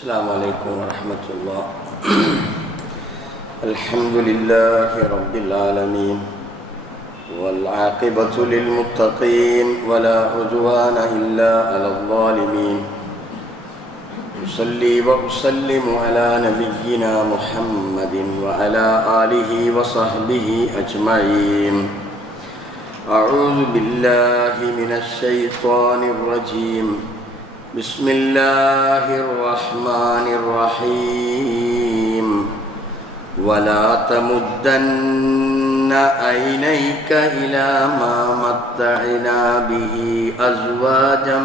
السلام عليكم ورحمة الله. الحمد لله رب العالمين والعاقبة للمتقين ولا عدوان إلا على الظالمين. أصلي وأسلم على نبينا محمد وعلى آله وصحبه أجمعين. أعوذ بالله من الشيطان الرجيم. بسم الله الرحمن الرحيم. ولا تمدن عينيك إلى ما متعنا به أزواجا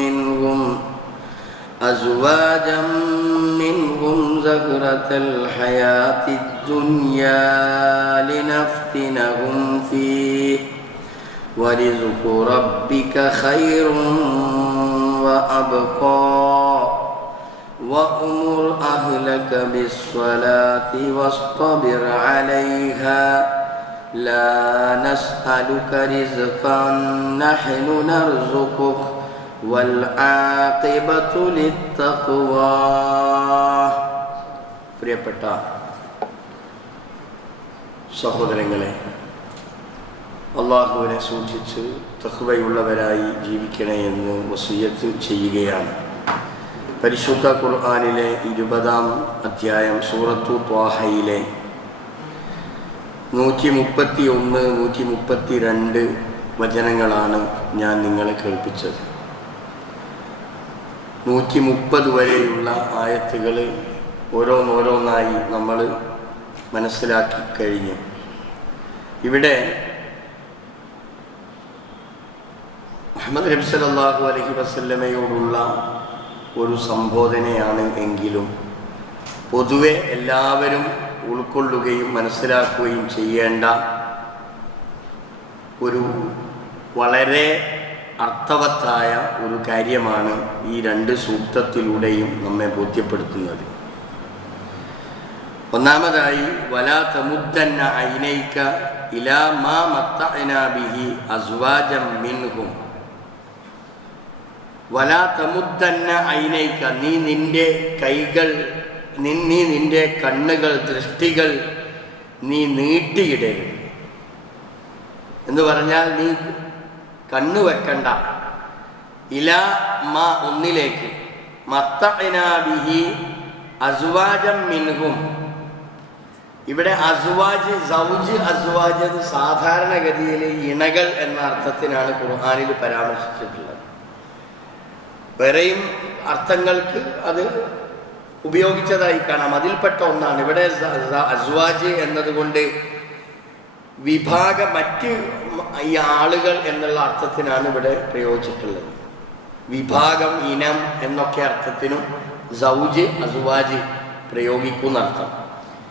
منهم. أزواجا منهم زهرة الحياة الدنيا لنفتنهم فيه. ورزق ربك خير وأبقى وأمر أهلك بالصلاة واصطبر عليها لا نسألك رزقا نحن نرزقك والعاقبة للتقوى പ്രിയപ്പെട്ട സഹോദരങ്ങളെ അള്ളാഹുവിനെ സൂക്ഷിച്ച് തഹ്വയുള്ളവരായി ജീവിക്കണേ എന്ന് വസീയത്ത് ചെയ്യുകയാണ്. പരിശുദ്ധ ഖുർആാനിലെ ഇരുപതാം അധ്യായം സൂറത്തു ത്വാഹയിലെ നൂറ്റി മുപ്പത്തി ഒന്ന് നൂറ്റി മുപ്പത്തി രണ്ട് വചനങ്ങളാണ് ഞാൻ നിങ്ങളെ കേൾപ്പിച്ചത്. നൂറ്റി മുപ്പത് വരെയുള്ള ആയത്തുകൾ ഓരോന്നോരോന്നായി നമ്മൾ മനസ്സിലാക്കി കഴിഞ്ഞു. ഇവിടെ മുഹമ്മദ് നബി അലൈഹി വസല്ലമയോടുള്ള ഒരു സംബോധനയാണ് എങ്കിലും പൊതുവെ എല്ലാവരും ഉൾക്കൊള്ളുകയും മനസ്സിലാക്കുകയും ചെയ്യേണ്ട ഒരു വളരെ അർത്ഥവത്തായ ഒരു കാര്യമാണ് ഈ രണ്ട് സൂക്തത്തിലൂടെയും നമ്മെ ബോധ്യപ്പെടുത്തുന്നത്. ഒന്നാമതായി വലാ തമുദ്ദന്ന ഐനൈക്ക ഇലാ മാ മത്തഅനാബിഹി അസ്വാജം മിൻഹും. വലാ തമുദ്ദന്ന ഐനൈക്ക നീ നിന്റെ കൈകൾ നീ നിന്റെ കണ്ണുകൾ ദൃഷ്ടികൾ നീ നീട്ടിയിടരുത്. എന്ന് പറഞ്ഞാൽ നീ കണ്ണു വെക്കണ്ട. ഇല മാ ഒന്നിലേക്ക്. മത്തഅനാബിഹി അസുവാജം മിൻഹും. ഇവിടെ അസുവാജ് സൗജ് അസുവാജ് സാധാരണഗതിയിൽ ഇണകൾ എന്ന അർത്ഥത്തിനാണ് ഖുർആാനിൽ പരാമർശിച്ചിട്ടുള്ളത്. വേറെയും അർത്ഥങ്ങൾക്ക് അത് ഉപയോഗിച്ചതായി കാണാം. അതിൽപ്പെട്ട ഒന്നാണ്. ഇവിടെ അസ്വാജ് എന്നതുകൊണ്ട് വിഭാഗ മറ്റ് ഈ ആളുകൾ എന്നുള്ള അർത്ഥത്തിനാണ് ഇവിടെ പ്രയോഗിച്ചിട്ടുള്ളത്. വിഭാഗം ഇനം എന്നൊക്കെ അർത്ഥത്തിനും സൗജ് അസുവാജ് പ്രയോഗിക്കുന്ന അർത്ഥം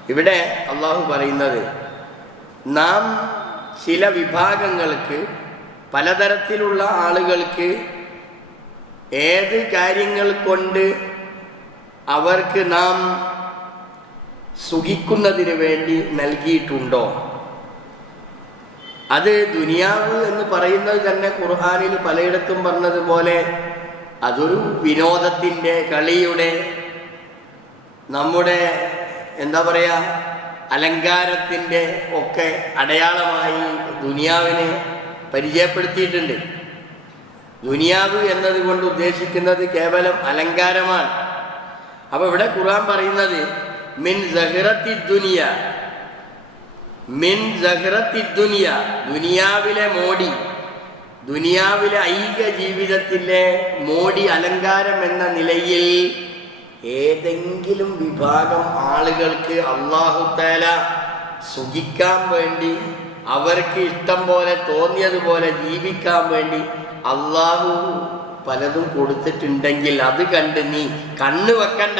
ഇവിടെ അള്ളാഹു പറയുന്നത് നാം ചില വിഭാഗങ്ങൾക്ക് പലതരത്തിലുള്ള ആളുകൾക്ക് ഏത് കാര്യങ്ങൾ കൊണ്ട് അവർക്ക് നാം സുഖിക്കുന്നതിന് വേണ്ടി നൽകിയിട്ടുണ്ടോ? അത് ദുനിയാവ് എന്ന് പറയുന്നത് തന്നെ ഖുർഹാനിൽ പലയിടത്തും പറഞ്ഞതുപോലെ അതൊരു വിനോദത്തിന്റെ കളിയുടെ നമ്മുടെ എന്താ പറയുക അലങ്കാരത്തിന്റെ ഒക്കെ അടയാളമായി ദുനിയാവിനെ പരിചയപ്പെടുത്തിയിട്ടുണ്ട്. ദുനിയാവ് എന്നതുകൊണ്ട് ഉദ്ദേശിക്കുന്നത് കേവലം അലങ്കാരമാണ്. അപ്പോൾ ഇവിടെ ഖുർആൻ പറയുന്നത് മിൻ സഹിറത്തി ദുനിയ മിൻ സഹ്റത്തി ദുനിയ ദുനിയാവിലെ മോടി ദുനിയാവിലെ ഐക ജീവിതത്തിലെ മോടി അലങ്കാരം എന്ന നിലയിൽ ഏതെങ്കിലും വിഭാഗം ആളുകൾക്ക് അള്ളാഹുത്താല സുഖിക്കാൻ വേണ്ടി അവർക്ക് ഇഷ്ടം പോലെ തോന്നിയതുപോലെ ജീവിക്കാൻ വേണ്ടി അള്ളാഹു പലതും കൊടുത്തിട്ടുണ്ടെങ്കിൽ അത് കണ്ട് നീ കണ്ണ് വെക്കണ്ട.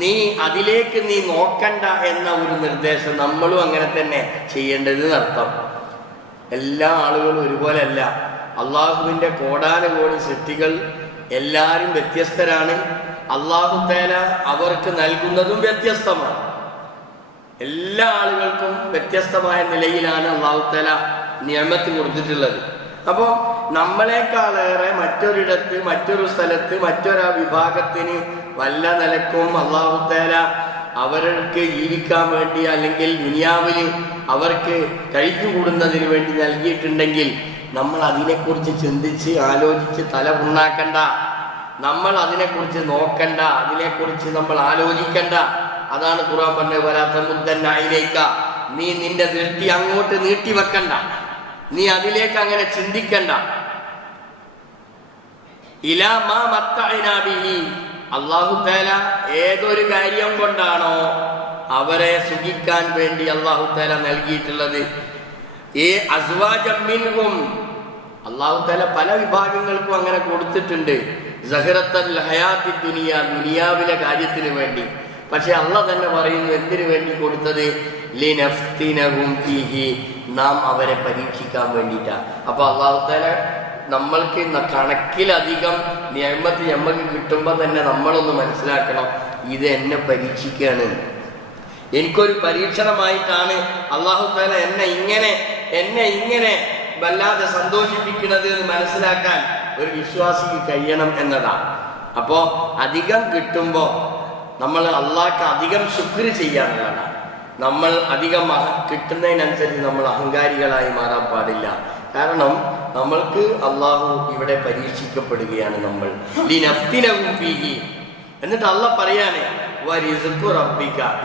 നീ അതിലേക്ക് നീ നോക്കണ്ട എന്ന ഒരു നിർദ്ദേശം നമ്മളും അങ്ങനെ തന്നെ ചെയ്യേണ്ടത് അർത്ഥം. എല്ലാ ആളുകളും ഒരുപോലെ അല്ല അള്ളാഹുവിന്റെ കോടാനുകോടി സൃഷ്ടികൾ എല്ലാവരും വ്യത്യസ്തരാണ്. അള്ളാഹു തേല അവർക്ക് നൽകുന്നതും വ്യത്യസ്തമാണ്. എല്ലാ ആളുകൾക്കും വ്യത്യസ്തമായ നിലയിലാണ് അള്ളാഹു തേല നിയമത്തിൽ കൊടുത്തിട്ടുള്ളത്. അപ്പോൾ നമ്മളെക്കാളേറെ മറ്റൊരിടത്ത് മറ്റൊരു സ്ഥലത്ത് മറ്റൊരാ വിഭാഗത്തിന് വല്ല നിലക്കും അള്ളാഹുത്തേല അവർക്ക് ജീവിക്കാൻ വേണ്ടി അല്ലെങ്കിൽ ദുനിയാവിൽ അവർക്ക് കഴിച്ചുകൂടുന്നതിന് വേണ്ടി നൽകിയിട്ടുണ്ടെങ്കിൽ നമ്മൾ അതിനെക്കുറിച്ച് ചിന്തിച്ച് ആലോചിച്ച് തല പുണ്ണാക്കണ്ട. നമ്മൾ അതിനെക്കുറിച്ച് നോക്കണ്ട. അതിനെക്കുറിച്ച് നമ്മൾ ആലോചിക്കണ്ട. അതാണ് ഖുർആൻ പറഞ്ഞ വരാത്ത മുദ്ദനായിലേക്ക നീ നിന്റെ ദൃഷ്ടി അങ്ങോട്ട് നീട്ടി വെക്കണ്ട നീ അതിലേക്ക് അങ്ങനെ ചിന്തിക്കണ്ട ഇലാ മാ മത്തഅനാ ബിഹി അള്ളാഹു തആല ഏതൊരു കാര്യം കൊണ്ടാണോ അവരെ സുഖിക്കാൻ വേണ്ടി അള്ളാഹു തആല നൽകിയിട്ടുള്ളത്. ഈ അസ്വാജം മിൻഹും. അള്ളാഹു തആല പല വിഭാഗങ്ങൾക്കും അങ്ങനെ കൊടുത്തിട്ടുണ്ട്. സഹറത്തൽ ഹയാത്തി ദുനിയ ദുനിയാവിലെ കാര്യത്തിന് വേണ്ടി. പക്ഷെ അല്ല തന്നെ പറയുന്നു എന്തിനു വേണ്ടി കൊടുത്തത്? ലിനഫ്തിനഹും നാം അവരെ പരീക്ഷിക്കാൻ വേണ്ടിയിട്ടാണ് അപ്പൊ അള്ളാഹു തആല നമ്മൾക്ക് കണക്കിലധികം നിയമത്തിൽ നമ്മൾക്ക് കിട്ടുമ്പോൾ തന്നെ നമ്മളൊന്ന് മനസ്സിലാക്കണം ഇത് എന്നെ പരീക്ഷിക്കുകയാണ് എനിക്കൊരു പരീക്ഷണമായിട്ടാണ് അള്ളാഹു താല എന്നെ ഇങ്ങനെ എന്നെ ഇങ്ങനെ വല്ലാതെ സന്തോഷിപ്പിക്കുന്നത് എന്ന് മനസ്സിലാക്കാൻ ഒരു വിശ്വാസിക്ക് കഴിയണം എന്നതാണ്. അപ്പോൾ അധികം കിട്ടുമ്പോൾ നമ്മൾ അള്ളാഹ്ക്ക് അധികം ശുക്ര് ചെയ്യാനുള്ളതാണ്. നമ്മൾ അധികം കിട്ടുന്നതിനനുസരിച്ച് നമ്മൾ അഹങ്കാരികളായി മാറാൻ പാടില്ല. കാരണം നമ്മൾക്ക് അള്ളാഹു ഇവിടെ പരീക്ഷിക്കപ്പെടുകയാണ് നമ്മൾ. എന്നിട്ട് അല്ല പറയാനേ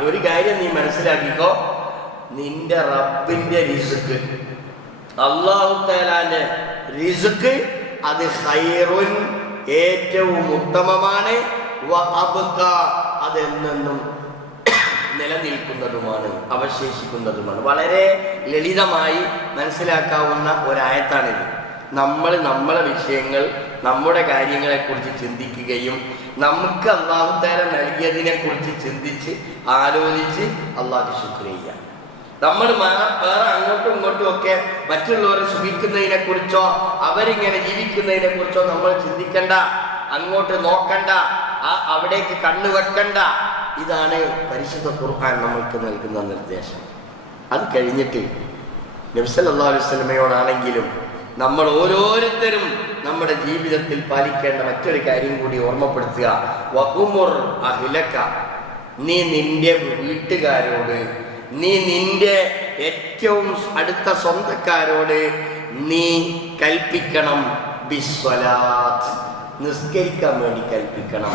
ഒരു കാര്യം നീ മനസ്സിലാക്കിക്കോ. നിന്റെ റബ്ബിന്റെ റിസുക്ക് അള്ളാഹു താലാന്റെ റിസുക്ക് അത് ഹൈറുൻ ഏറ്റവും ഉത്തമമാണ്. അതെന്നെന്നും നിലനിൽക്കുന്നതുമാണ് അവശേഷിക്കുന്നതുമാണ്. വളരെ ലളിതമായി മനസ്സിലാക്കാവുന്ന ഒരായത്താണിത്. നമ്മൾ നമ്മളെ വിഷയങ്ങൾ നമ്മുടെ കാര്യങ്ങളെക്കുറിച്ച് ചിന്തിക്കുകയും നമുക്ക് അള്ളാഹുത്താല നൽകിയതിനെക്കുറിച്ച് ചിന്തിച്ച് ആലോചിച്ച് അള്ളാഹ് ശുക്രിയ നമ്മൾ വേറെ അങ്ങോട്ടും ഇങ്ങോട്ടും ഒക്കെ മറ്റുള്ളവരെ സുഖിക്കുന്നതിനെ കുറിച്ചോ അവരിങ്ങനെ ജീവിക്കുന്നതിനെ കുറിച്ചോ നമ്മൾ ചിന്തിക്കണ്ട അങ്ങോട്ട് നോക്കണ്ട ആ അവിടേക്ക് കണ്ണു വെക്കണ്ട. ഇതാണ് പരിശുദ്ധ ഖുർആൻ നമ്മൾക്ക് നൽകുന്ന നിർദ്ദേശം. അത് കഴിഞ്ഞിട്ട് നബ്സല്ലാ അലൈഹി നമ്മൾ ഓരോരുത്തരും നമ്മുടെ ജീവിതത്തിൽ പാലിക്കേണ്ട മറ്റൊരു കാര്യം കൂടി ഓർമ്മപ്പെടുത്തുക. വകുമുർ അഹിലക്ക. നീ നിന്റെ വീട്ടുകാരോട് നീ നിന്റെ ഏറ്റവും അടുത്ത സ്വന്തക്കാരോട് നീ കൽപ്പിക്കണം. ബിസ്വലാത്ത്. നിസ്കരിക്കാൻ വേണ്ടി കൽപ്പിക്കണം.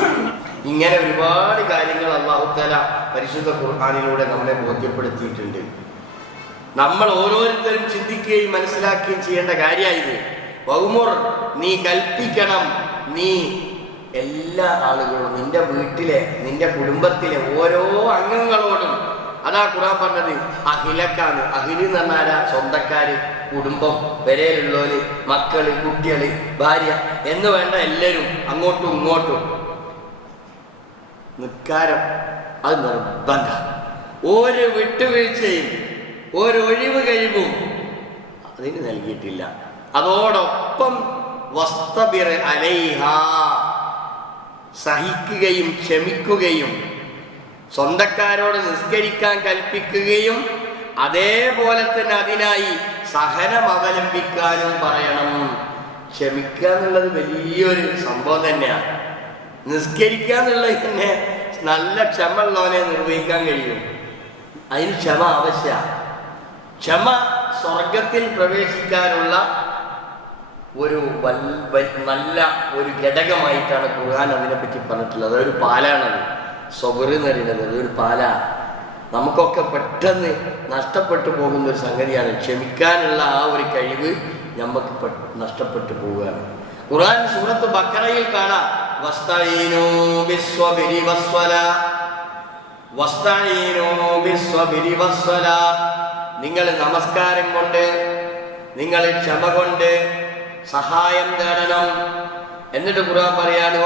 ഇങ്ങനെ ഒരുപാട് കാര്യങ്ങൾ അള്ളാഹുത്തല പരിശുദ്ധ ഖുർആാനിലൂടെ നമ്മളെ ബോധ്യപ്പെടുത്തിയിട്ടുണ്ട്. നമ്മൾ ഓരോരുത്തരും ചിന്തിക്കുകയും മനസ്സിലാക്കുകയും ചെയ്യേണ്ട കാര്യമായത്. ബഹുമുർ നീ കൽപ്പിക്കണം. നീ എല്ലാ ആളുകളോടും നിന്റെ വീട്ടിലെ നിന്റെ കുടുംബത്തിലെ ഓരോ അംഗങ്ങളോടും. അതാ ഖുറാൻ പറഞ്ഞത് അഖിലക്കാണ് അഖിലി എന്ന് സ്വന്തക്കാര് കുടുംബം വരയിലുള്ളവര് മക്കൾ കുട്ടികൾ ഭാര്യ എന്ന് വേണ്ട എല്ലാവരും അങ്ങോട്ടും ഇങ്ങോട്ടും. നിക്കാരം അത് നിർബന്ധ. ഒരു വിട്ടുവീഴ്ചയും ഒരു ഒഴിവ് കഴിവും അതിന് നൽകിയിട്ടില്ല. അതോടൊപ്പം വസ്തബിർ അലൈഹ സഹിക്കുകയും ക്ഷമിക്കുകയും സ്വന്തക്കാരോട് നിസ്കരിക്കാൻ കൽപ്പിക്കുകയും അതേപോലെ തന്നെ അതിനായി സഹനം അവലംബിക്കാനും പറയണം. ക്ഷമിക്കുക എന്നുള്ളത് വലിയൊരു സംഭവം തന്നെയാണ്. നിസ്കരിക്കുക എന്നുള്ളത് തന്നെ നല്ല ക്ഷമ ഉള്ളവനെ നിർവഹിക്കാൻ കഴിയും. അതിന് ക്ഷമ ആവശ്യമാണ്. ക്ഷമ സ്വർഗത്തിൽ പ്രവേശിക്കാനുള്ള ഒരു നല്ല ഒരു ഘടകമായിട്ടാണ് ഖുർആൻ അതിനെപ്പറ്റി പറഞ്ഞിട്ടുള്ളത്. അതൊരു പാലാണത്. സ്വബറ് എന്ന് അതൊരു പാലാ. നമുക്കൊക്കെ പെട്ടെന്ന് നഷ്ടപ്പെട്ടു പോകുന്ന ഒരു സംഗതിയാണ്. ക്ഷമിക്കാനുള്ള ആ ഒരു കഴിവ് നമുക്ക് നഷ്ടപ്പെട്ടു പോവുകയാണ്. ഖുർആൻ സൂറത്ത് ബക്കറയിൽ കാണാം. വസ്തഈനൂ നിങ്ങൾ നമസ്കാരം കൊണ്ട് നിങ്ങൾ ക്ഷമ കൊണ്ട് സഹായം തേടണം എന്നിട്ട് ഖുർആൻ പറയാണ്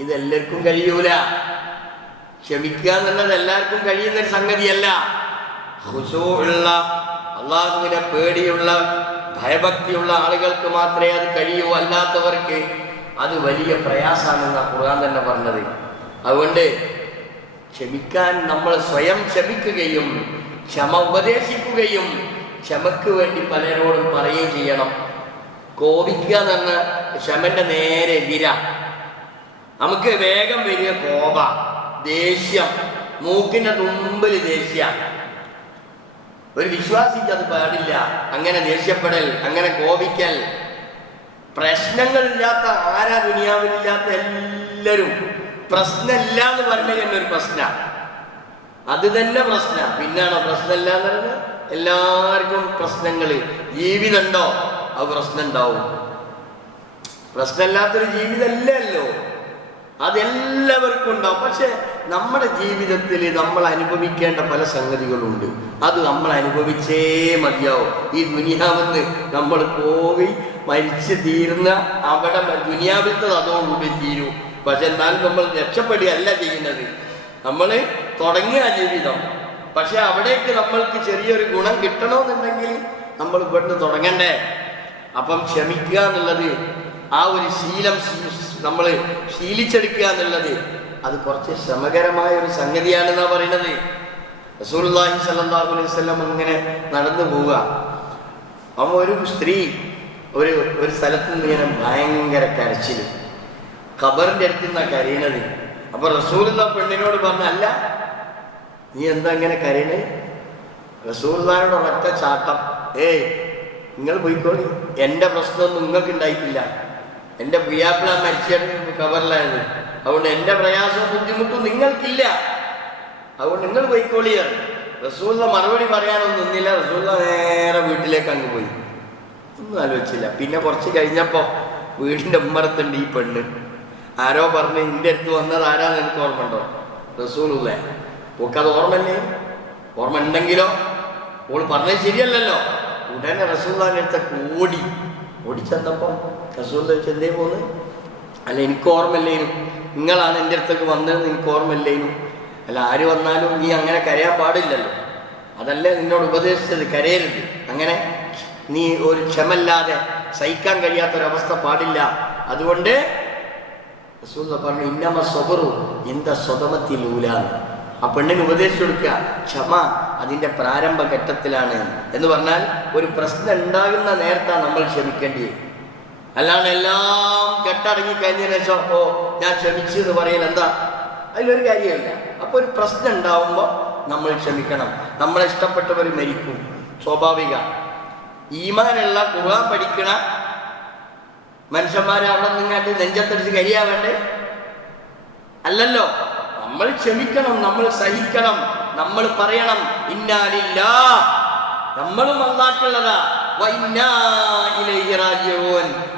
ഇതെല്ലാവർക്കും കഴിയൂല. ക്ഷമിക്കുക എന്നുള്ളത് എല്ലാവർക്കും കഴിയുന്ന ഒരു സംഗതിയല്ല. ഖുശൂഉള്ള അള്ളാഹുവിനെ പേടിയുള്ള ഭയഭക്തിയുള്ള ആളുകൾക്ക് മാത്രമേ അത് കഴിയൂ. അല്ലാത്തവർക്ക് അത് വലിയ പ്രയാസമാണെന്നാണ് ഖുർആൻ തന്നെ പറഞ്ഞത്. അതുകൊണ്ട് ക്ഷമിക്കാൻ നമ്മൾ സ്വയം ക്ഷമിക്കുകയും ക്ഷമ ഉപദേശിക്കുകയും ക്ഷമക്ക് വേണ്ടി പലരോടും പറയുകയും ചെയ്യണം. കോപിക്കുക എന്ന് ക്ഷമന്റെ നേരെ എതിര നമുക്ക് വേഗം വരിക കോപ ദേഷ്യം മൂക്കിന്റെ തുമ്പിൽ ദേഷ്യ. ഒരു വിശ്വാസിക്ക് അത് പാടില്ല. അങ്ങനെ ദേഷ്യപ്പെടൽ അങ്ങനെ കോപിക്കൽ. പ്രശ്നങ്ങളില്ലാത്ത ആരാ ദുനിയാവിലില്ലാത്ത എല്ലാവരും പ്രശ്നമില്ല എന്ന് പറഞ്ഞ തന്നെ ഒരു പ്രശ്ന. അത് തന്നെ പ്രശ്ന. പിന്നാണോ പ്രശ്നമില്ല എന്ന് പറഞ്ഞാൽ എല്ലാവർക്കും പ്രശ്നങ്ങൾ ജീവിതം ഉണ്ടോ അത് പ്രശ്നം ഉണ്ടാവും പ്രശ്നമില്ലാത്തൊരു ജീവിതമല്ലല്ലോ അതെല്ലാവർക്കും ഉണ്ടാവും. പക്ഷെ നമ്മുടെ ജീവിതത്തിൽ നമ്മൾ അനുഭവിക്കേണ്ട പല സംഗതികളുണ്ട്. അത് നമ്മൾ അനുഭവിച്ചേ മതിയാവും. ഈ ദുനിയാവെന്ന് നമ്മൾ പോയി മരിച്ചു തീരുന്ന അവിടെ ദുനിയാവിലത്തെ അതോടുകൂടി തീരൂ. പക്ഷെ എന്നാൽ നമ്മൾ രക്ഷപ്പെടുകയല്ല ചെയ്യുന്നത്. നമ്മൾ തുടങ്ങിയ ജീവിതം. പക്ഷെ അവിടേക്ക് നമ്മൾക്ക് ചെറിയൊരു ഗുണം കിട്ടണമെന്നുണ്ടെങ്കിൽ നമ്മൾ ഇവിടുന്ന് തുടങ്ങണ്ടേ. അപ്പം ക്ഷമിക്കുക എന്നുള്ളത് ആ ഒരു ശീലം നമ്മൾ ശീലിച്ചെടുക്കുക എന്നുള്ളത് അത് കുറച്ച് ശ്രമകരമായ ഒരു സംഗതിയാണെന്നാ പറയുന്നത് റസൂലുള്ളാഹി സല്ലാഹു അലൈഹി വസല്ലം അങ്ങനെ നടന്നു പോവുക. അവൻ ഒരു സ്ത്രീ ഒരു ഒരു സ്ഥലത്ത് നിന്ന് ഇങ്ങനെ ഭയങ്കര കരച്ചിൽ ഖബറിന്റെ അടുത്ത് നിന്നാ കരയണത്? അപ്പൊ എന്ന പെണ്ണിനോട് പറഞ്ഞല്ല നീ എന്താ ഇങ്ങനെ കരയണേ? റസൂൽദാനോട് ഒറ്റ ചാട്ടം. ഏയ് നിങ്ങൾ പോയിക്കോളി. എന്റെ പ്രശ്നമൊന്നും നിങ്ങൾക്ക് ഉണ്ടായിട്ടില്ല. എന്റെ പ്രിയാപ്പിള മരിച്ചു കവറിലായത് അതുകൊണ്ട് എന്റെ പ്രയാസവും ബുദ്ധിമുട്ടും നിങ്ങൾക്കില്ല. അതുകൊണ്ട് നിങ്ങൾ പോയിക്കോളിയാണ് റസൂല്ല മറുപടി പറയാനൊന്നും നിന്നില്ല. റസൂല നേരെ വീട്ടിലേക്ക് അങ്ങ് പോയി. ഒന്നും ആലോചിച്ചില്ല. പിന്നെ കുറച്ച് കഴിഞ്ഞപ്പോൾ വീടിന്റെ ഉമ്മറത്തുണ്ട് ഈ പെണ്ണ്. ആരോ പറഞ്ഞ് എന്റെ അടുത്ത് വന്നത് ആരാ എനിക്ക് ഓർമ്മ ഉണ്ടോ റസൂലുള്ളേ ഓക്കത് ഓർമ്മല്ലേ ഓർമ്മ ഉണ്ടെങ്കിലോ ഓൾ പറഞ്ഞത് ശരിയല്ലല്ലോ. ഉടനെ റസൂല്ലാന്റെ അടുത്തൊക്കെ ഓടി. ഓടിച്ചെന്നപ്പോൾ റസൂൽ ചെന്തേ പോന്ന് അല്ല എനിക്ക് ഓർമ്മല്ലേനും നിങ്ങളാണ് എന്റെ അടുത്തേക്ക് വന്നതെന്ന് എനിക്ക് ഓർമ്മല്ലേനും അല്ല ആര് വന്നാലും നീ അങ്ങനെ കരയാൻ പാടില്ലല്ലോ. അതല്ലേ നിന്നോട് ഉപദേശിച്ചത്? കരയരുത്. അങ്ങനെ നീ ഒരു ക്ഷമല്ലാതെ സഹിക്കാൻ കഴിയാത്തൊരവസ്ഥ പാടില്ല. അതുകൊണ്ട് റസൂൽ പറഞ്ഞു ഇന്നമ സ്വബറു എന്താ സ്വതമത്തിലൂലാന്ന്. ആ പെണ്ണിന് ഉപദേശിച്ചു കൊടുക്കുക ക്ഷമ അതിന്റെ പ്രാരംഭ ഘട്ടത്തിലാണ്. എന്ന് പറഞ്ഞാൽ ഒരു പ്രശ്നം ഉണ്ടാകുന്ന നേരത്താണ് നമ്മൾ ക്ഷമിക്കേണ്ടി അല്ലാണ്ട് എല്ലാം കെട്ടടങ്ങി കഴിഞ്ഞതിന് ശേഷം ഓ ഞാൻ ക്ഷമിച്ചു എന്ന് പറയൽ എന്താ? അതിലൊരു കാര്യമില്ല. അപ്പോൾ ഒരു പ്രശ്നം ഉണ്ടാവുമ്പോൾ നമ്മൾ ക്ഷമിക്കണം. നമ്മളെ ഇഷ്ടപ്പെട്ടവർ മരിക്കും. സ്വാഭാവിക. ഈമാനുള്ള കുറാൻ പഠിക്കണ മനുഷ്യന്മാരെ അവിടെ നിങ്ങാണ്ട് നെഞ്ചത്തടിച്ച് കരിയാവേണ്ടേ അല്ലല്ലോ. നമ്മൾ ക്ഷമിക്കണം നമ്മൾ സഹിക്കണം നമ്മൾ പറയണം. ഇന്നാലില്ല നമ്മളും അള്ളാക്കുള്ളതാ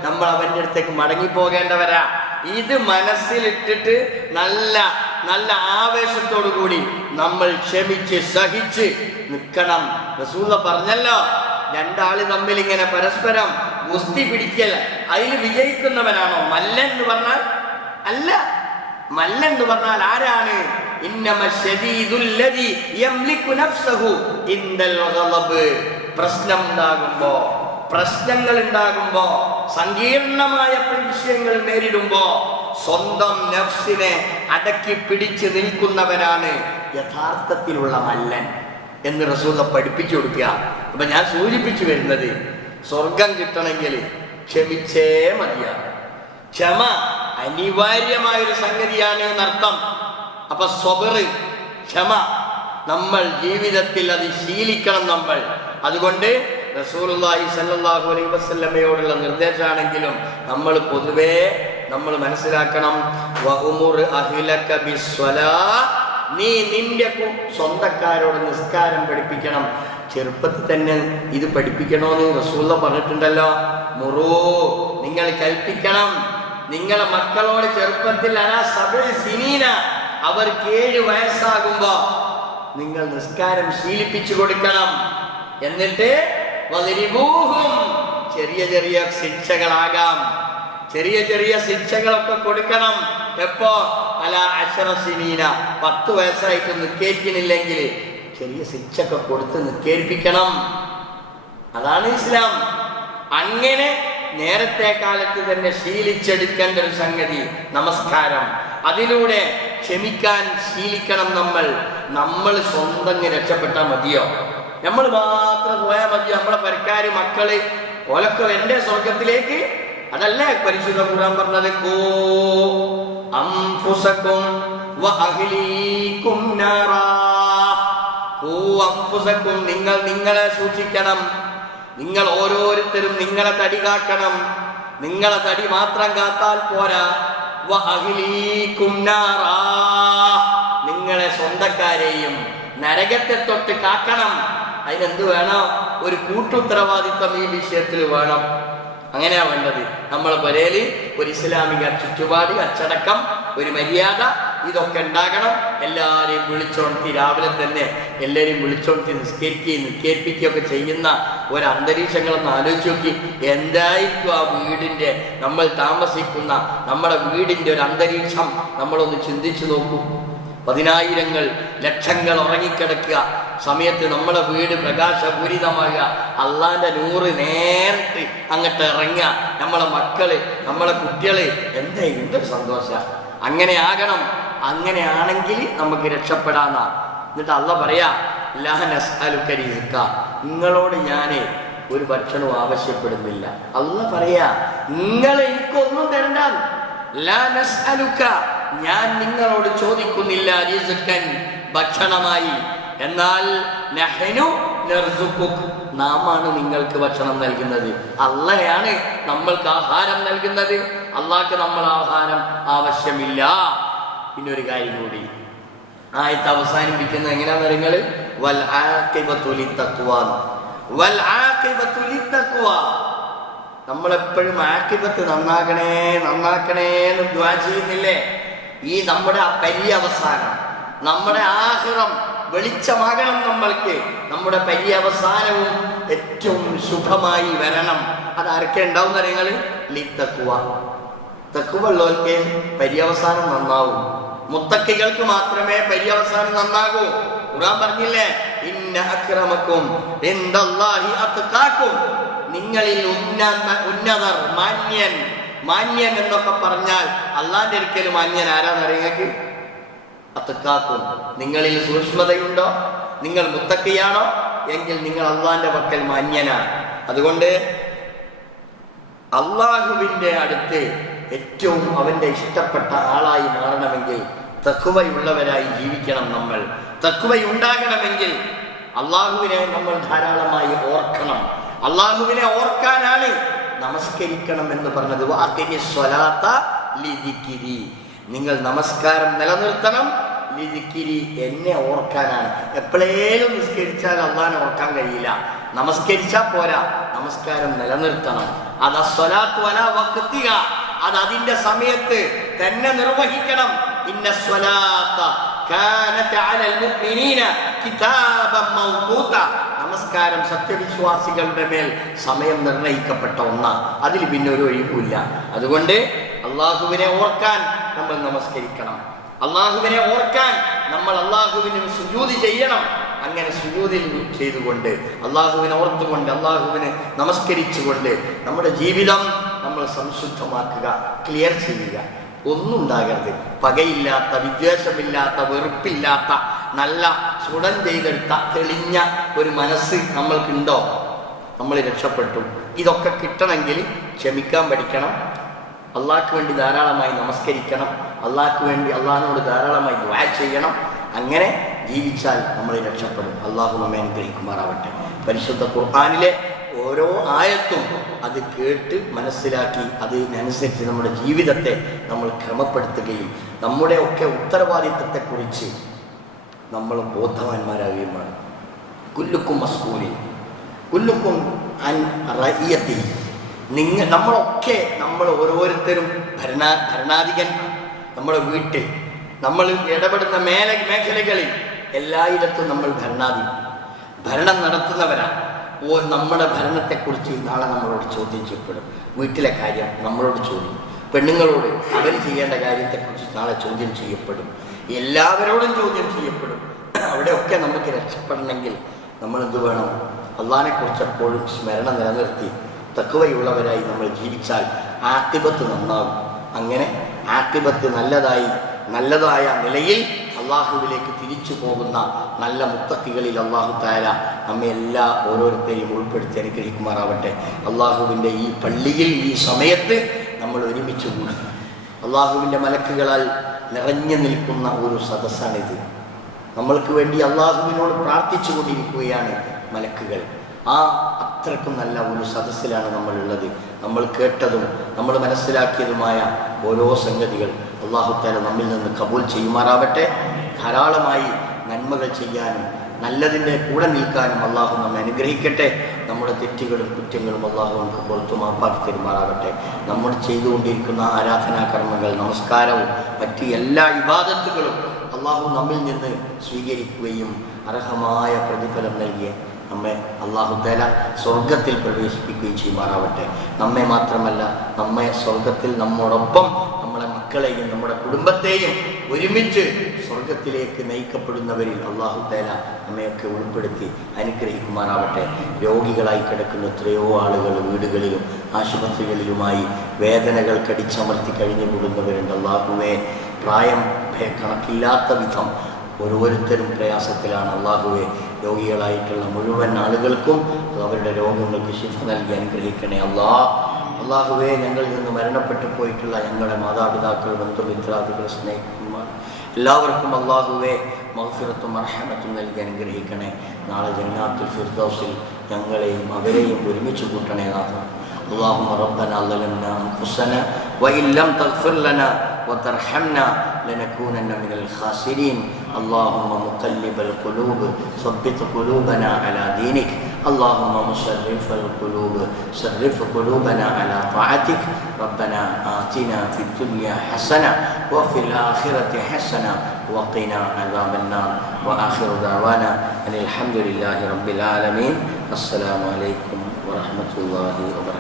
നമ്മൾ അവന്റെ അടുത്തേക്ക് മടങ്ങി പോകേണ്ടവരാ ഇത് മനസ്സിലിട്ടിട്ട് നല്ല നല്ല ആവേശത്തോടു കൂടി നമ്മൾ ക്ഷമിച്ച് സഹിച്ച് നിൽക്കണം. റസൂല പറഞ്ഞല്ലോ രണ്ടാൾ തമ്മിൽ ഇങ്ങനെ പരസ്പരം ഗുസ്തി പിടിക്കൽ അതിൽ വിജയിക്കുന്നവനാണോ? മല്ല എന്ന് പറഞ്ഞാൽ അല്ല. മല്ല എന്ന് പറഞ്ഞാൽ ആരാണ്? പ്രശ്നം ഉണ്ടാകുമ്പോ പ്രശ്നങ്ങൾ ഉണ്ടാകുമ്പോ സങ്കീർണമായ വിഷയങ്ങൾ നേരിടുമ്പോ സ്വന്തം നഫ്സിനെ അടക്കി പിടിച്ച് നിൽക്കുന്നവനാണ് യഥാർത്ഥത്തിലുള്ള മല്ലൻ എന്ന് റസൂല പഠിപ്പിച്ചു കൊടുക്കുക. അപ്പൊ ഞാൻ സൂചിപ്പിച്ചു വരുന്നത് സ്വർഗം കിട്ടണമെങ്കിൽ ക്ഷമിച്ചേ മതിയാണ് ക്ഷമ അനിവാര്യമായൊരു സംഗതിയാണ് എന്നർത്ഥം. അപ്പൊ സ്വബറ് ക്ഷമ നമ്മൾ ജീവിതത്തിൽ അത് ശീലിക്കണം നമ്മൾ. അതുകൊണ്ട് റസൂലുള്ളാഹി സല്ലല്ലാഹു അലൈഹി വസല്ലമയോടുള്ള നിർദ്ദേശമാണെങ്കിലും നമ്മൾ പൊതുവേ നമ്മൾ മനസ്സിലാക്കണം. നീ നിന്റെ സ്വന്തക്കാരോട് നിസ്കാരം പഠിപ്പിക്കണം. ചെറുപ്പത്തിൽ തന്നെ ഇത് പഠിപ്പിക്കണമെന്ന് റസൂള്ള പറഞ്ഞിട്ടുണ്ടല്ലോ. മുറോ നിങ്ങൾ കൽപ്പിക്കണം. നിങ്ങളെ മക്കളോട് ചെറുപ്പത്തിൽ അനാ സിനീന. അവർക്ക് ഏഴ് വയസ്സാകുമ്പോ നിങ്ങൾ നിസ്കാരം ശീലിപ്പിച്ചു കൊടുക്കണം. എന്നിട്ട് വദിരിബൂഹും. ചെറിയ ചെറിയ ശിക്ഷകളാകാം. ചെറിയ ചെറിയ ശിക്ഷകളൊക്കെ കൊടുക്കണം. എപ്പോ? അല അഷറസിനീന പത്ത് വയസ്സായിട്ട് നിക്കേറ്റിനില്ലെങ്കിൽ ചെറിയ ശിക്ഷക്കെ കൊടുത്ത് നിക്കേൽപ്പിക്കണം അതാണ് ഇസ്ലാം. അങ്ങനെ നേരത്തെ കാലത്ത് തന്നെ ശീലിച്ചെടുക്കേണ്ട ഒരു സംഗതി നമസ്കാരം. അതിലൂടെ ക്ഷമിക്കാൻ ശീലിക്കണം നമ്മൾ. നമ്മൾ സ്വന്തം രക്ഷപ്പെട്ടാൽ മതിയോ? നമ്മൾ മാത്രം പോയാൽ മതിയോ? നമ്മളെ പരക്കാര് മക്കൾ ഓലൊക്കെ എന്റെ സ്വർഗത്തിലേക്ക് അതല്ലേ പരിശുദ്ധ ഖുർആൻ പറഞ്ഞത് കോ അംഫുസക്കും വ അഹ്ലീക്കും നാറാ. അംഫുസക്കും നിങ്ങൾ നിങ്ങളെ സൂക്ഷിക്കണം. നിങ്ങൾ ഓരോരുത്തരും നിങ്ങളെ തടി കാക്കണം. നിങ്ങളെ തടി മാത്രം കാത്താൽ പോരാ. നിങ്ങളെ സ്വന്തക്കാരെയും നരകത്തെ തൊട്ട് കാക്കണം. അതിനെന്ത് വേണം? ഒരു കൂട്ടുത്തരവാദിത്വം ഈ വിഷയത്തിൽ വേണം. അങ്ങനെയാ വേണ്ടത്. നമ്മളെ പരേൽ ഒരു ഇസ്ലാമിക ചുറ്റുപാട് അച്ചടക്കം ഒരു മര്യാദ ഇതൊക്കെ ഉണ്ടാകണം. എല്ലാവരെയും വിളിച്ചോണത്തി രാവിലെ തന്നെ എല്ലാവരെയും വിളിച്ചോണത്തി നിസ്കരിക്കുകയും നിസ്കരിപ്പിക്കുകയൊക്കെ ചെയ്യുന്ന ഒരു ആലോചിച്ച് നോക്കി. എന്തായിരിക്കും ആ വീടിന്റെ നമ്മൾ താമസിക്കുന്ന നമ്മുടെ വീടിന്റെ ഒരു അന്തരീക്ഷം? നമ്മളൊന്ന് ചിന്തിച്ചു നോക്കൂ. പതിനായിരങ്ങൾ ലക്ഷങ്ങൾ ഉറങ്ങിക്കിടക്കുക. സമയത്ത് നമ്മളെ വീട് പ്രകാശപൂരിതമാകുക. അള്ളാന്റെ നൂറ് നേരിട്ട് അങ്ങോട്ട് ഇറങ്ങുക. നമ്മളെ മക്കൾ നമ്മളെ കുട്ടികൾ എന്താ എന്തൊരു സന്തോഷ? അങ്ങനെ ആകണം. അങ്ങനെയാണെങ്കിൽ നമുക്ക് രക്ഷപ്പെടാന്നാ. എന്നിട്ട് അല്ല പറയാ ലാ നസ്അലുക റിസ്ക. നിങ്ങളോട് ഞാൻ ഒരു ഭക്ഷണവും ആവശ്യപ്പെടുന്നില്ല. അല്ല പറയാ നിങ്ങൾ എനിക്കൊന്നും തരണ്ട. ഞാൻ നിങ്ങളോട് ചോദിക്കുന്നില്ല ഭക്ഷണമായി. എന്നാൽ. നാമാണ് നിങ്ങൾക്ക് ഭക്ഷണം നൽകുന്നത്. അള്ളയാണ് നമ്മൾക്ക് ആഹാരം നൽകുന്നത്. അള്ളാഹ്ക്ക് നമ്മൾ ആഹാരം ആവശ്യമില്ല. പിന്നെ ഒരു കാര്യം കൂടി. ആയത്ത് അവസാനിപ്പിക്കുന്നത് എങ്ങനെയാണെന്ന് നിങ്ങൾ വൽ ആക്കിബത്തുലി ലിത്തഖ്വ വൽ ആക്കിബത്തുലി ലിത്തഖ്വ നമ്മളെപ്പോഴും ആക്കിപത്ത് നന്നാക്കണേ നന്നാക്കണേ എന്ന് ദ്വാ ചെയ്യുന്നില്ലേ? ഈ നമ്മുടെ ആ പര്യവസാനം നമ്മുടെ ആഹ്റം വെളിച്ചമാകണം നമ്മൾക്ക്. നമ്മുടെ പര്യവസാനവും ഏറ്റവും ശുഭമായി വരണം. അത് ആരൊക്കെ ഉണ്ടാവും നിങ്ങൾ ലിത്തക്കുവ തെക്കുവള്ളവർക്ക് പര്യവസാനം നന്നാവും. മുത്തക്കികൾക്ക് മാത്രമേ പര്യവസാനം നന്നാകൂ. ഖുറാൻ പറഞ്ഞില്ലേ? ഇന്ന അക്രമക്കും എന്തല്ലാഹി അത്ഖാക്കും. നിങ്ങളിൽ ഉന്നത ഉന്നതർ മാന്യൻ മാന്യൻ എന്നൊക്കെ പറഞ്ഞാൽ അള്ളാന്റെ ഒരിക്കൽ മാന്യൻ ആരാന്നറിയങ്ങൾക്ക് അത്തക്കാക്കും നിങ്ങളിൽ സൂക്ഷ്മതയുണ്ടോ? നിങ്ങൾ മുത്തക്കിയാണോ? എങ്കിൽ നിങ്ങൾ അള്ളാന്റെ പക്കൽ മാന്യനാണ്. അതുകൊണ്ട് അള്ളാഹുവിന്റെ അടുത്ത് ഏറ്റവും അവന്റെ ഇഷ്ടപ്പെട്ട ആളായി മാറണമെങ്കിൽ തക്കുവയുള്ളവരായി ജീവിക്കണം നമ്മൾ. തക്കുവയുണ്ടാകണമെങ്കിൽ അള്ളാഹുവിനെ നമ്മൾ ധാരാളമായി ഓർക്കണം. അള്ളാഹുവിനെ ഓർക്കാനാണ് നമസ്കരിക്കണം എന്ന് പറഞ്ഞത്. വാക്കിനി നിങ്ങൾ നമസ്കാരം നിലനിർത്തണം ലിതിക്കിരി എന്നെ ഓർക്കാനാണ്. എപ്പോഴേലും നിസ്കരിച്ചാൽ അള്ളാഹിനെ ഓർക്കാൻ കഴിയില്ല. നമസ്കരിച്ചാൽ പോരാ നമസ്കാരം നിലനിർത്തണം. അത് സ്വലാത്ത് വല വക്തിക അത് അതിന്റെ സമയത്ത് തന്നെ നിർവഹിക്കണം. ഇന്ന നമസ്കാരം സത്യവിശ്വാസികളുടെ മേൽ സമയം നിർണയിക്കപ്പെട്ട ഒന്ന. അതിൽ പിന്നെ ഒരു ഒഴിവില്ല അതുകൊണ്ട് അള്ളാഹുവിനെ ഓർക്കാൻ നമ്മൾ നമസ്കരിക്കണം. അള്ളാഹുവിനെ ഓർക്കാൻ നമ്മൾ അള്ളാഹുവിന് സുജൂതി ചെയ്യണം. അങ്ങനെ സുജൂതിൽ ചെയ്തുകൊണ്ട് അള്ളാഹുവിനെ ഓർത്തുകൊണ്ട് അള്ളാഹുവിനെ നമസ്കരിച്ചുകൊണ്ട് നമ്മുടെ ജീവിതം നമ്മൾ സംശുദ്ധമാക്കുക ക്ലിയർ ചെയ്യുക. ഒന്നും ഉണ്ടാകരുത് പകയില്ലാത്ത വിദ്വേഷമില്ലാത്ത വെറുപ്പില്ലാത്ത നല്ല ചുടൻ ചെയ്തെടുത്ത തെളിഞ്ഞ ഒരു മനസ്സ് നമ്മൾക്കുണ്ടോ? നമ്മൾ രക്ഷപ്പെട്ടു. ഇതൊക്കെ കിട്ടണമെങ്കിൽ ക്ഷമിക്കാൻ പഠിക്കണം. അള്ളാഹ്ക്ക് വേണ്ടി ധാരാളമായി നമസ്കരിക്കണം. അള്ളാഹ്ക്ക് വേണ്ടി അള്ളാഹിനോട് ധാരാളമായി ദ്വാ ചെയ്യണം. അങ്ങനെ ജീവിച്ചാൽ നമ്മൾ രക്ഷപ്പെടും. അള്ളാഹു നമ്മെ അനുഗ്രഹിക്കുമാറാവട്ടെ. പരിശുദ്ധ ഖുർആാനിലെ ഓരോ ആയത്തും അത് കേട്ട് മനസ്സിലാക്കി അതിനനുസരിച്ച് നമ്മുടെ ജീവിതത്തെ നമ്മൾ ക്രമപ്പെടുത്തുകയും നമ്മുടെ ഒക്കെ ഉത്തരവാദിത്തത്തെക്കുറിച്ച് നമ്മൾ ബോധവാന്മാരാകുകയുമാണ്. കുല്ലുക്കും മസ്കൂലി കുല്ലുക്കും അൻ റയ്യത്തി നിങ്ങൾ നമ്മളൊക്കെ നമ്മൾ ഓരോരുത്തരും ഭരണ ഭരണാധികൻ. നമ്മുടെ വീട്ടിൽ നമ്മൾ ഇടപെടുന്ന മേല മേഖലകളിൽ എല്ലായിടത്തും നമ്മൾ ഭരണാധി ഭരണം നടത്തുന്നവരാണ്. ഓ നമ്മുടെ ഭരണത്തെക്കുറിച്ച് നാളെ നമ്മളോട് ചോദ്യം ചെയ്യപ്പെടും. വീട്ടിലെ കാര്യം നമ്മളോട് ചോദ്യം പെണ്ണുങ്ങളോട് അവർ ചെയ്യേണ്ട കാര്യത്തെക്കുറിച്ച് നാളെ ചോദ്യം ചെയ്യപ്പെടും. എല്ലാവരോടും ചോദ്യം ചെയ്യപ്പെടും. അവിടെയൊക്കെ നമുക്ക് രക്ഷപ്പെടണമെങ്കിൽ നമ്മൾ എന്ത് വേണം? അള്ളഹാനെക്കുറിച്ച് എപ്പോഴും സ്മരണ നിലനിർത്തി തക്കവയുള്ളവരായി നമ്മൾ ജീവിച്ചാൽ ആക്കിബത്ത് നന്നാകും. അങ്ങനെ ആക്കിബത്ത് നല്ലതായി നല്ലതായ നിലയിൽ അള്ളാഹുവിലേക്ക് തിരിച്ചു പോകുന്ന നല്ല മുത്തക്കികളിൽ അള്ളാഹു താര നമ്മെ എല്ലാ ഓരോരുത്തരെയും ഉൾപ്പെടുത്തി അനുഗ്രഹിക്കുമാറാവട്ടെ. അള്ളാഹുവിന്റെ ഈ പള്ളിയിൽ ഈ സമയത്ത് നമ്മൾ ഒരുമിച്ച് കൂടി. അള്ളാഹുവിന്റെ മലക്കുകളാൽ നിറഞ്ഞു നിൽക്കുന്ന ഒരു സദസ്സാണിത്. നമ്മൾക്ക് വേണ്ടി അള്ളാഹുവിനോട് പ്രാർത്ഥിച്ചു കൊണ്ടിരിക്കുകയാണ് മലക്കുകൾ. ആ അത്രക്കും നല്ല ഒരു സദസ്സിലാണ് നമ്മളുള്ളത്. നമ്മൾ കേട്ടതും നമ്മൾ മനസ്സിലാക്കിയതുമായ ഓരോ സംഗതികൾ അള്ളാഹുത്താല നമ്മിൽ നിന്ന് കബൂൽ ചെയ്യുമാറാവട്ടെ. ധാരാളമായി നന്മകൾ ചെയ്യാനും നല്ലതിന്റെ കൂടെ നിൽക്കാനും അള്ളാഹു നമ്മെ അനുഗ്രഹിക്കട്ടെ. നമ്മുടെ തെറ്റുകളും കുറ്റങ്ങളും അള്ളാഹു നമുക്ക് പുറത്തു മാപ്പാക്കി തെരുമാറാകട്ടെ. നമ്മൾ ചെയ്തുകൊണ്ടിരിക്കുന്ന ആരാധനാ കർമ്മങ്ങൾ നമസ്കാരവും മറ്റ് എല്ലാ വിവാദത്തുകളും അള്ളാഹു നമ്മിൽ നിന്ന് സ്വീകരിക്കുകയും അർഹമായ പ്രതിഫലം നൽകിയ നമ്മെ അള്ളാഹു തല സ്വർഗത്തിൽ പ്രവേശിപ്പിക്കുകയും ചെയ്യുമാറാവട്ടെ. നമ്മെ മാത്രമല്ല നമ്മെ സ്വർഗത്തിൽ നമ്മോടൊപ്പം നമ്മളെ മക്കളെയും നമ്മുടെ കുടുംബത്തെയും ഒരുമിച്ച് സ്വർഗത്തിലേക്ക് നയിക്കപ്പെടുന്നവരിൽ അള്ളാഹു തേല നമ്മയൊക്കെ ഉൾപ്പെടുത്തി അനുഗ്രഹിക്കുമാറാവട്ടെ. രോഗികളായി കിടക്കുന്ന എത്രയോ ആളുകൾ വീടുകളിലും ആശുപത്രികളിലുമായി വേദനകൾ കടിച്ചമർത്തി കഴിഞ്ഞു കൂടുന്നവരുണ്ട്. അള്ളാഹുവെ പ്രായം കണക്കില്ലാത്ത വിധം ഓരോരുത്തരും പ്രയാസത്തിലാണ്. അള്ളാഹുവെ രോഗികളായിട്ടുള്ള മുഴുവൻ ആളുകൾക്കും അവരുടെ രോഗങ്ങൾക്ക് ശിക്ഷ നൽകി അനുഗ്രഹിക്കണേ. അള്ളാ അള്ളാഹുവെ ഞങ്ങളിൽ നിന്ന് മരണപ്പെട്ടു പോയിട്ടുള്ള ഞങ്ങളുടെ മാതാപിതാക്കൾ ബന്ധുമിത്രാദികൾ സ്നേഹിക്കുമാർ എല്ലാവർക്കും അള്ളാഹുവെ മഹഫിറത്തും അർഹമത്തും നൽകി അനുഗ്രഹിക്കണേ നാളെ ജന്നാത്തുൽ ഫിർദൗസിൽ ഞങ്ങളെയും അവരെയും ഒരുമിച്ച് കൂട്ടണേ നാഥ اللهم ربنا ظلمنا أنفسنا وإن لم تغفر لنا وترحمنا لنكونن من الخاسرين اللهم مقلب القلوب ثبت قلوبنا على دينك اللهم مصرف القلوب صرف قلوبنا على طاعتك ربنا آتنا في الدنيا حسنة وفي الآخرة حسنة وقنا عذاب النار. وآخر دعوانا أن الحمد لله رب العالمين. السلام عليكم ورحمة الله وبركاته.